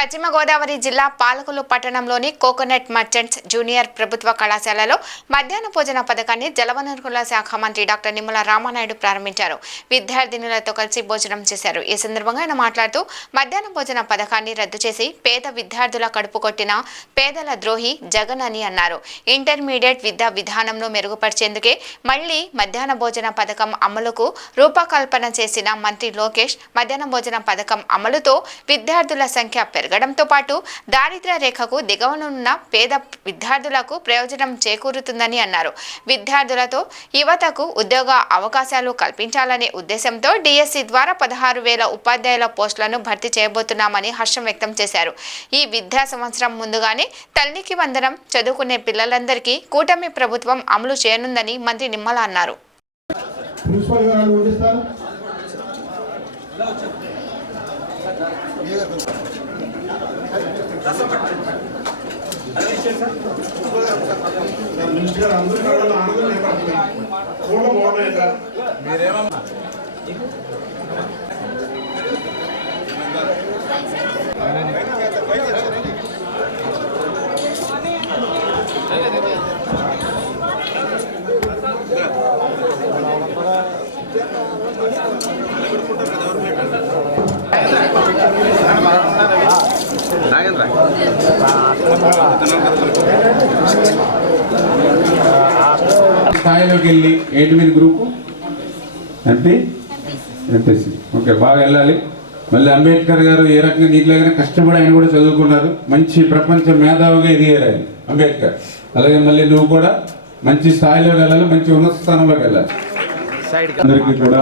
పశ్చిమ గోదావరి జిల్లా పాలకొల్లు పట్టణంలోని కోకోనట్ మర్చెంట్స్ జూనియర్ ప్రభుత్వ కళాశాలలో మధ్యాహ్న భోజన పథకాన్ని జలవనరుల శాఖ మంత్రి డాక్టర్ నిమ్మల రామానాయుడు ప్రారంభించారు. విద్యార్థినులతో కలిసి భోజనం చేశారు. ఈ సందర్భంగా ఆయన మాట్లాడుతూ మధ్యాహ్న భోజన పథకాన్ని రద్దు చేసి పేద విద్యార్థుల కడుపు కొట్టిన పేదల ద్రోహి జగన్ అని అన్నారు. ఇంటర్మీడియట్ విద్యా విధానంలో మెరుగుపరిచేందుకే మళ్లీ మధ్యాహ్న భోజన పథకం అమలుకు రూపకల్పన చేసిన మంత్రి లోకేష్ మధ్యాహ్న భోజన పథకం అమలుతో విద్యార్థుల సంఖ్య పెరగడంతో పాటు దారిద్ర్య రేఖకు దిగువనున్న పేద విద్యార్థులకు ప్రయోజనం చేకూరుతుందని అన్నారు. విద్యార్థులతో యువతకు ఉద్యోగ అవకాశాలు కల్పించాలనే ఉద్దేశంతో డిఎస్సి ద్వారా 16,000 ఉపాధ్యాయుల పోస్టులను భర్తీ చేయబోతున్నామని హర్షం వ్యక్తం చేశారు. ఈ విద్యా సంవత్సరం ముందుగానే తల్లికి వందనం చదువుకునే పిల్లలందరికీ కూటమి ప్రభుత్వం అమలు చేయనుందని మంత్రి నిమ్మల అన్నారు. స్థాయిలోకి వెళ్ళి ఏంటి మీరు గ్రూపు ఎంపీసీ ఓకే, బాగా వెళ్ళాలి. మళ్ళీ అంబేద్కర్ గారు ఏ రకంగా నీటిలాగానే కష్టపడి ఆయన కూడా చదువుకున్నారు. మంచి ప్రపంచ మేధావిగా ఎదిగారు ఆయన అంబేద్కర్. అలాగే మళ్ళీ నువ్వు కూడా మంచి స్థాయిలో వెళ్ళాలి, మంచి ఉన్నత స్థానంలోకి వెళ్ళాలి. అందరికీ కూడా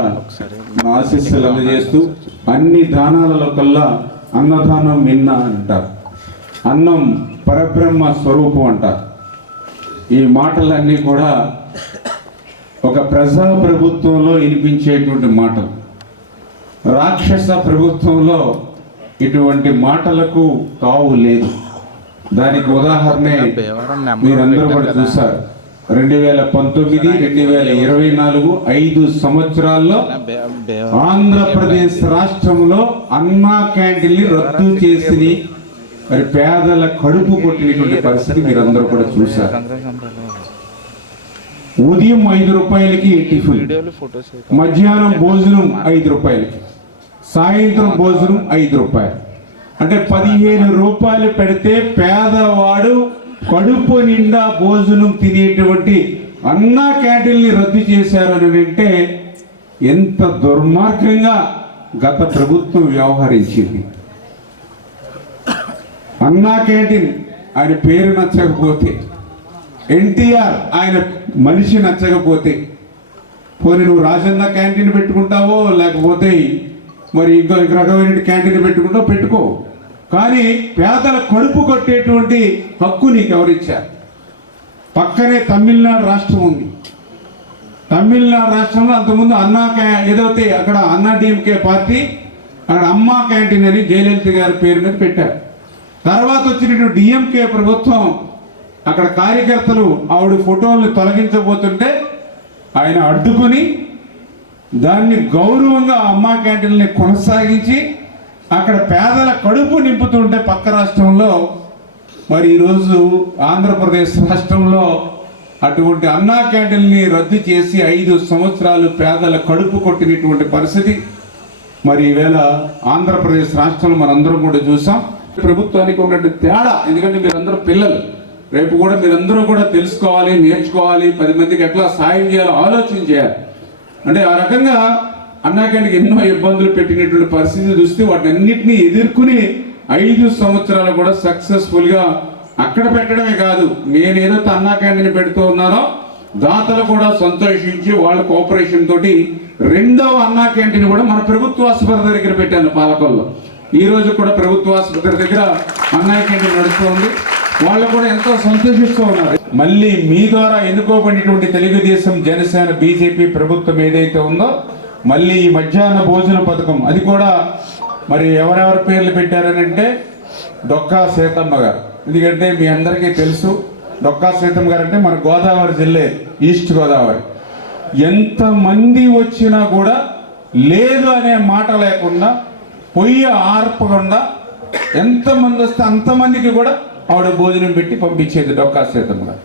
మా ఆశీస్సులు అందజేస్తూ అన్ని దానాలలో కల్లా అన్నదానం మిన్న అంటారు. అన్నం పరబ్రహ్మ స్వరూపం అంటారు. ఈ మాటలన్నీ కూడా ఒక ప్రజా ప్రభుత్వంలో వినిపించేటువంటి మాటలు. రాక్షస ప్రభుత్వంలో ఇటువంటి మాటలకు తావు లేదు. దానికి ఉదాహరణే మీరందరూ కూడా చూశారు. 2019, 2024 5 సంవత్సరాల్లో ఆంధ్రప్రదేశ్ రాష్ట్రంలో అన్నా క్యాంటీన్ని రద్దు చేసి మరి పేదల కడుపు కొట్టినటువంటి పరిస్థితి మీరందరూ కూడా చూశారు. ఉదయం 5 రూపాయలకి టిఫిన్, మధ్యాహ్నం భోజనం 5 రూపాయలకి, సాయంత్రం భోజనం 5 రూపాయలు. అంటే 15 రూపాయలు పెడితే పేదవాడు కడుపు నిండా భోజనం తినేటువంటి అన్నా క్యాంటీన్ని రద్దు చేశారని అంటే ఎంత దుర్మార్గంగా గత ప్రభుత్వం వ్యవహరించింది. అన్నా క్యాంటీన్ ఆయన పేరు నచ్చకపోతే, ఎన్టీఆర్ ఆయన మనిషి నచ్చకపోతే, పోనీ నువ్వు రాజన్న క్యాంటీన్ పెట్టుకుంటావో లేకపోతే మరి ఇంకో రకమైన క్యాంటీన్ పెట్టుకుంటావో పెట్టుకో, కానీ పేదల కడుపు కొట్టేటువంటి హక్కు నీకు ఎవరిచ్చారు? పక్కనే తమిళనాడు రాష్ట్రం ఉంది. తమిళనాడు రాష్ట్రంలో అంతకుముందు ఏదైతే అక్కడ అన్నా డిఎంకే పార్టీ అక్కడ అమ్మా క్యాంటీన్ అని జయలలిత గారి పేరు మీద పెట్టారు. తర్వాత వచ్చినటువంటి డిఎంకే ప్రభుత్వం అక్కడ కార్యకర్తలు ఆవిడ ఫోటోలను తొలగించబోతుంటే ఆయన అడ్డుకొని దాన్ని గౌరవంగా అమ్మా క్యాంటీన్ని కొనసాగించి అక్కడ పేదల కడుపు నింపుతుంటే పక్క రాష్ట్రంలో మరి ఈరోజు ఆంధ్రప్రదేశ్ రాష్ట్రంలో అటువంటి అన్నా క్యాంటీన్ని రద్దు చేసి 5 సంవత్సరాలు పేదల కడుపు కొట్టినటువంటి పరిస్థితి మరి ఈవేళ ఆంధ్రప్రదేశ్ రాష్ట్రంలో మనందరం కూడా చూసాం. ప్రభుత్వానికి ఉన్నటువంటి తేడా, ఎందుకంటే మీరందరూ పిల్లలు, రేపు కూడా మీరందరూ కూడా తెలుసుకోవాలి, నేర్చుకోవాలి, 10 మందికి ఎట్లా సాయం చేయాలో ఆలోచన చేయాలి. అంటే ఆ రకంగా అన్నా క్యాంటీన్కి ఎన్నో ఇబ్బందులు పెట్టినటువంటి పరిస్థితి చూస్తే వాటినన్నింటినీ ఎదుర్కొని 5 సంవత్సరాలు కూడా సక్సెస్ఫుల్గా అక్కడ పెట్టడమే కాదు, నేనేదో అన్నా క్యాంటీన్ పెడుతూ ఉన్నానో దాతలు కూడా సంతోషించి వాళ్ళ కోఆపరేషన్ తోటి 2వ అన్నా క్యాంటీన్ కూడా మన ప్రభుత్వ ఆసుపత్రి దగ్గర పెట్టాను పాలకొల్లో. ఈ రోజు కూడా ప్రభుత్వ ఆసుపత్రి దగ్గర అన్నా క్యాంటీన్ నడుస్తుంది. వాళ్ళు కూడా ఎంతో సంతోషిస్తూ ఉన్నారు. మళ్ళీ మీ ద్వారా ఎన్నుకోబడినటువంటి తెలుగుదేశం, జనసేన, బీజేపీ ప్రభుత్వం ఏదైతే ఉందో మళ్ళీ ఈ మధ్యాహ్న భోజన పథకం అది కూడా మరి ఎవరెవరి పేర్లు పెట్టారని అంటే డొక్కా సీతమ్మ గారు. ఎందుకంటే మీ అందరికీ తెలుసు డొక్కా సీతమ్మ గారు అంటే మన గోదావరి జిల్లా, ఈస్ట్ గోదావరి. ఎంతమంది వచ్చినా కూడా లేదు అనే మాట లేకుండా పొయ్యి ఆర్పకుండా ఎంతమంది వస్తే అంతమందికి కూడా ఆవిడ భోజనం పెట్టి పంపించేది డొక్కా సీతమ్మ గారు.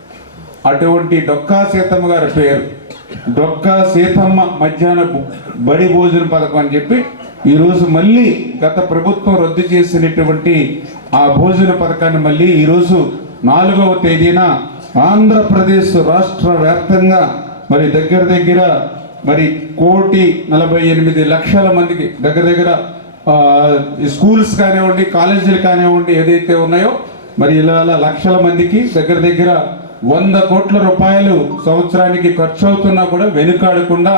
అటువంటి డొక్కా సీతమ్మ గారి పేరు డొక్కా సీతమ్మ మధ్యాహ్న బడి భోజన పథకం అని చెప్పి ఈరోజు మళ్ళీ గత ప్రభుత్వం రద్దు చేసినటువంటి ఆ భోజన పథకాన్ని మళ్ళీ ఈరోజు 4వ తేదీన ఆంధ్రప్రదేశ్ రాష్ట్ర వ్యాప్తంగా మరి దగ్గర మరి 1,48,00,000 మందికి దగ్గర స్కూల్స్ కానివ్వండి, కాలేజీలు కానివ్వండి, ఏదైతే ఉన్నాయో మరి ఇలా లక్షల మందికి దగ్గర 100 కోట్ల రూపాయలు సంవత్సరానికి ఖర్చు అవుతున్నా కూడా వెనుకాడకుండా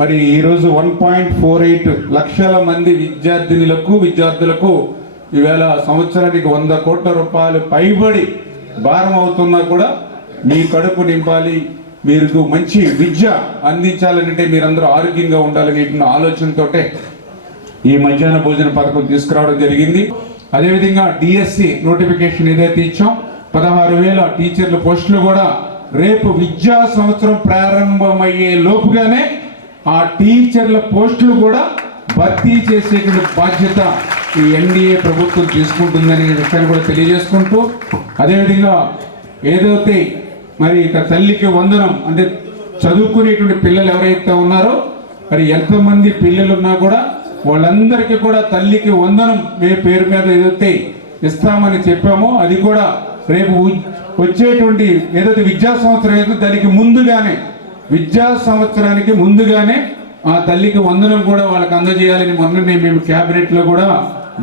మరి ఈరోజు 1.48 లక్షల మంది విద్యార్థులకు ఈవేళ సంవత్సరానికి 100 కోట్ల రూపాయలు పైబడి భారం అవుతున్నా కూడా మీ కడుపు నింపాలి, మీరు మంచి విద్య అందించాలంటే మీరందరూ ఆరోగ్యంగా ఉండాలనే ఆలోచనతోటే ఈ మధ్యాహ్న భోజన పథకం తీసుకురావడం జరిగింది. అదేవిధంగా డిఎస్సి నోటిఫికేషన్ ఏదైతే ఇచ్చాం 16,000 టీచర్ల పోస్టులు కూడా రేపు విద్యా సంవత్సరం ప్రారంభమయ్యే లోపుగానే ఆ టీచర్ల పోస్టులు కూడా భర్తీ చేసేటువంటి బాధ్యత ఈ ఎన్డీఏ ప్రభుత్వం తీసుకుంటుందనే విషయాన్ని కూడా తెలియజేసుకుంటూ, అదేవిధంగా ఏదైతే మరి ఇక తల్లికి వందనం అంటే చదువుకునేటువంటి పిల్లలు ఎవరైతే ఉన్నారో మరి ఎంతమంది పిల్లలు ఉన్నా కూడా వాళ్ళందరికీ కూడా తల్లికి వందనం పేరు మీద ఏదైతే ఇస్తామని చెప్పామో అది కూడా రేపు వచ్చేటువంటి ఏదైతే విద్యా సంవత్సరం ఏదో దానికి ముందుగానే విద్యా సంవత్సరానికి ముందుగానే ఆ తల్లికి వందనం కూడా వాళ్ళకి అందజేయాలని మొన్ననే మేము క్యాబినెట్లో కూడా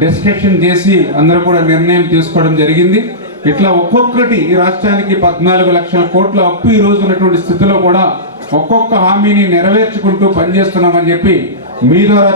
డిస్కషన్ చేసి అందరూ కూడా నిర్ణయం తీసుకోవడం జరిగింది. ఇట్లా ఒక్కొక్కటి ఈ రాష్ట్రానికి 14 లక్షల కోట్ల అప్పు ఈ రోజు ఉన్నటువంటి స్థితిలో కూడా ఒక్కొక్క హామీని నెరవేర్చుకుంటూ పనిచేస్తున్నామని చెప్పి మీ ద్వారా